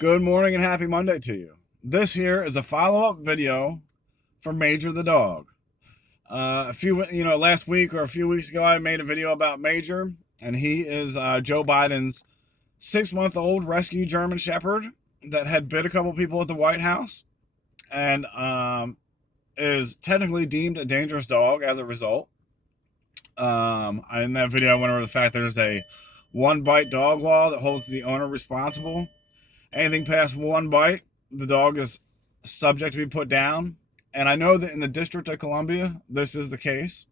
Good morning and happy Monday to you. This here is a follow-up video for Major the dog. Last week or a few weeks ago, I made a video about Major, and he is Joe Biden's 6-month-old rescue German Shepherd that had bit a couple people at the White House, and is technically deemed a dangerous dog as a result. In that video, I went over the fact that there's a one-bite dog law that holds the owner responsible. Anything past one bite, the dog is subject to be put down. And I know that in the District of Columbia, this is the case.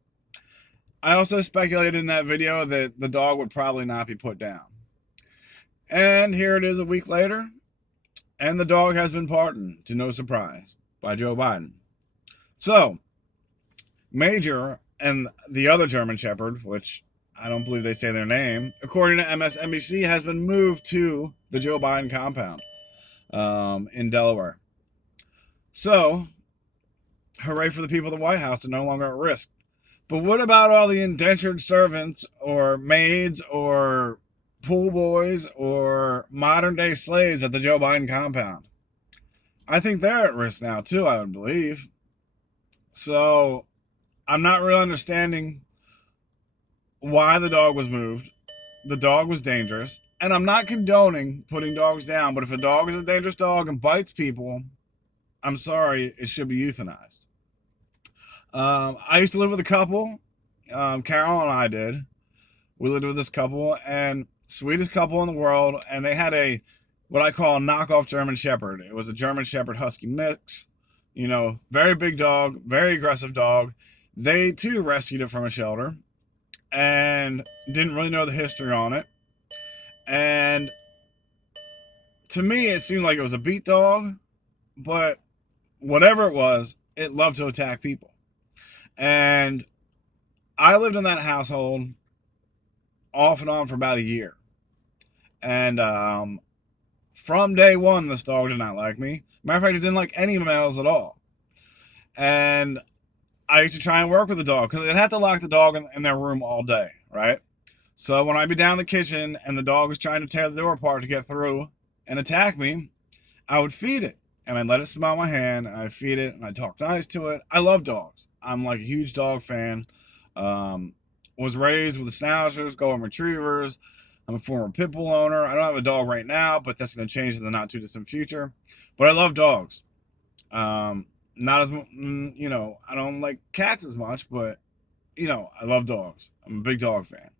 I also speculated in that video that the dog would probably not be put down. And here it is a week later, and the dog has been pardoned, to no surprise, by Joe Biden. So, Major and the other German Shepherd, which I don't believe they say their name, according to MSNBC, has been moved to the Joe Biden compound in Delaware. So, hooray for the people of the White House, are no longer at risk. But what about all the indentured servants or maids or pool boys or modern-day slaves at the Joe Biden compound? I think they're at risk now, too, I would believe. So, I'm not really understanding why the dog was moved. The dog was dangerous. And I'm not condoning putting dogs down, but if a dog is a dangerous dog and bites people, I'm sorry, it should be euthanized. I used to live with a couple. Carol and I did. We lived with this couple, and sweetest couple in the world, and they had what I call a knockoff German Shepherd. It was a German Shepherd Husky mix. Very big dog, very aggressive dog. They, too, rescued it from a shelter and didn't really know the history on it. And to me, it seemed like it was a beat dog, but whatever it was, it loved to attack people. And I lived in that household off and on for about a year. And from day one, this dog did not like me. Matter of fact, it didn't like any males at all. And I used to try and work with the dog because they'd have to lock the dog in their room all day, right? So when I'd be down in the kitchen and the dog was trying to tear the door apart to get through and attack me, I would feed it. And I'd let it smell my hand, and I'd feed it, and I'd talk nice to it. I love dogs. I'm like a huge dog fan. Was raised with the Schnauzers, Golden Retrievers. I'm a former pit bull owner. I don't have a dog right now, but that's going to change in the not too distant future. But I love dogs. Not as, I don't like cats as much, but, I love dogs. I'm a big dog fan.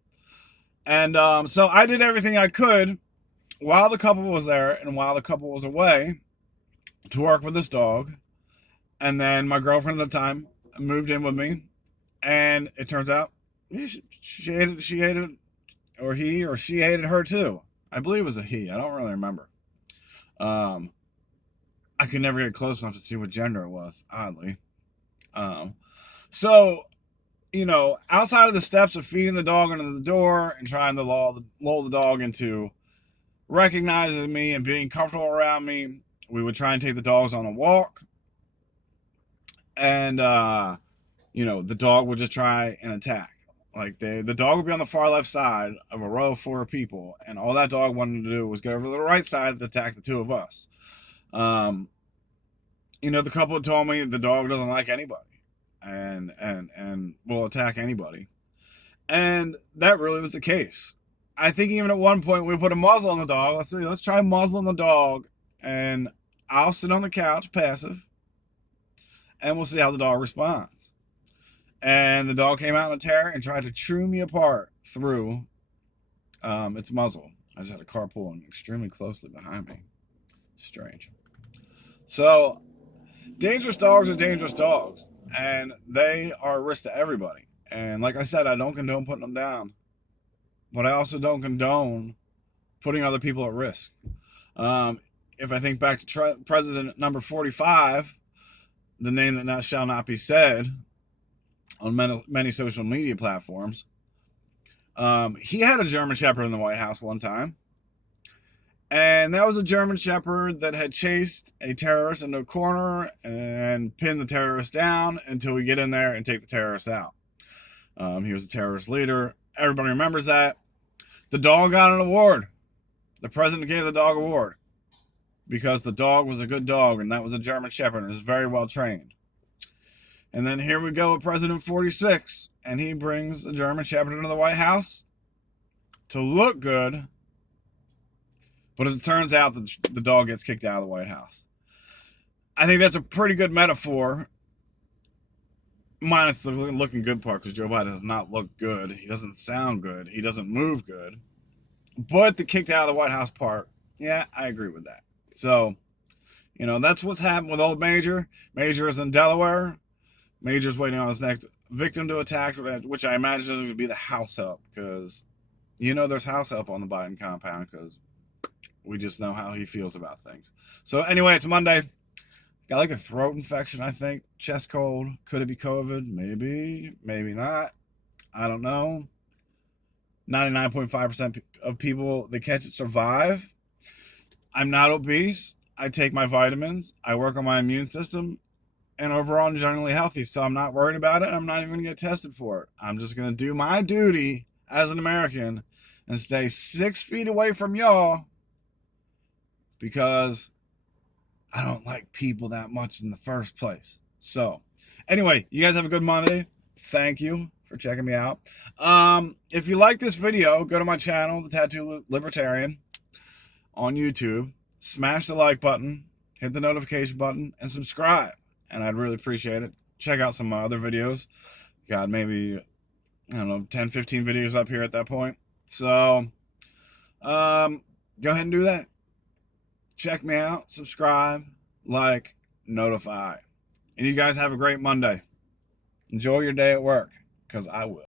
And so I did everything I could while the couple was there and while the couple was away to work with this dog. And then my girlfriend at the time moved in with me. And it turns out she hated, or he or she hated her too. I believe it was a he. I don't really remember. I could never get close enough to see what gender it was, oddly. So, outside of the steps of feeding the dog under the door and trying to lull the dog into recognizing me and being comfortable around me, we would try and take the dogs on a walk. And, the dog would just try and attack. Like, the dog would be on the far left side of a row of 4 people, and all that dog wanted to do was go over to the right side to attack the 2 of us. The couple told me the dog doesn't like anybody and will attack anybody. And that really was the case. I think even at one point we put a muzzle on the dog. Let's try muzzling the dog, and I'll sit on the couch passive, and we'll see how the dog responds. And the dog came out in a terror and tried to chew me apart through its muzzle. I just had a car pulling extremely closely behind me. Strange. So, dangerous dogs are dangerous dogs, and they are a risk to everybody. And like I said, I don't condone putting them down, but I also don't condone putting other people at risk. If I think back to President number 45, the name that shall not be said on many social media platforms, he had a German Shepherd in the White House one time. And that was a German Shepherd that had chased a terrorist into a corner and pinned the terrorist down until we get in there and take the terrorist out. He was a terrorist leader. Everybody remembers that. The dog got an award. The president gave the dog an award. because the dog was a good dog, and that was a German Shepherd, and it was very well trained. And then here we go with President 46, and he brings a German Shepherd into the White House to look good, but as it turns out, the dog gets kicked out of the White House. I think that's a pretty good metaphor, minus the looking good part, because Joe Biden does not look good. He doesn't sound good. He doesn't move good. But the kicked out of the White House part, yeah, I agree with that. So, that's what's happened with old Major. Major is in Delaware. Major's waiting on his next victim to attack, which I imagine is going to be the house help, because there's house help on the Biden compound, because we just know how he feels about things. So anyway, it's Monday. Got like a throat infection, I think. Chest cold. Could it be COVID? Maybe. Maybe not. I don't know. 99.5% of people that catch it survive. I'm not obese. I take my vitamins. I work on my immune system. And overall, I'm generally healthy. So I'm not worried about it. I'm not even going to get tested for it. I'm just going to do my duty as an American and stay 6 feet away from y'all, because I don't like people that much in the first place. So anyway, you guys have a good Monday. Thank you for checking me out. If you like this video, go to my channel, The Tattoo Libertarian, on YouTube. Smash the like button, hit the notification button, and subscribe. And I'd really appreciate it. Check out some of my other videos. Got maybe, 10, 15 videos up here at that point. So go ahead and do that. Check me out, subscribe, like, notify. And you guys have a great Monday. Enjoy your day at work, because I will.